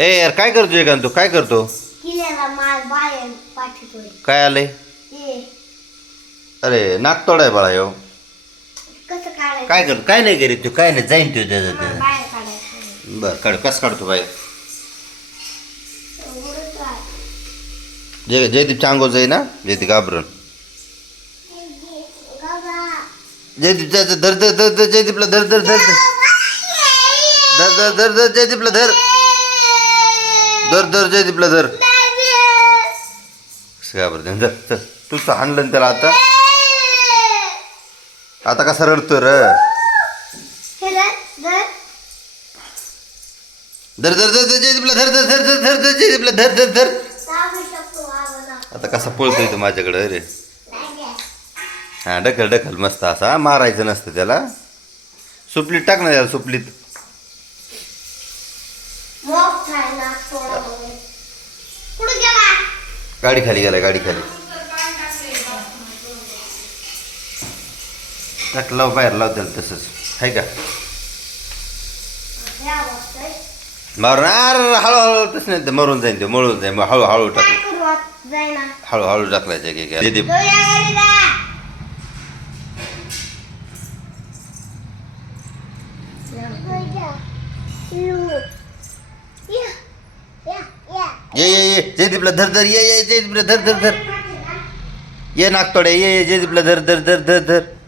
ए यार काय करतोय का तू काय करतो काय आलंय अरे नाक तोडाय बाळा यो काय करतो काय नाही करीत तू काय नाही जाईन तू त्याचं बर काढ कसं काढतो बाहेर जयदीपच्या अंगावर जाई ना जयदीप घाबरण जयदीप धर धर धर धर जयदीपला धर धर धर धर धर धर धर जयदीपला धर धर धर जयदीपला धर घाबरते धर धर तूच हाणलं ना त्याला आता आता कसा रडतोय र धर धर धर जयदीपला धर धर धर धर धर धर जयदीपला धर धर धर आता कसा पळतोय तो माझ्याकडे अरे हा ढकल ढकल मस्त असा मारायचं नसतं त्याला सुपलीत टाक ना त्याला सुपलीत गाडी खाली गेला गाडी खाली टाक लाव बाहेर लाव त्याला तसंच आहे का मारून अरे हळूहळू तसं नाही मरून जाईन ते मळून जाईल मग हळूहळू टाकलं हळूहळू टाकलायचं की ये जयदीपला धर धर ये जयदीपला धर धर धर ये नागतोड्या ये जयदीपला धर धर धर धर धर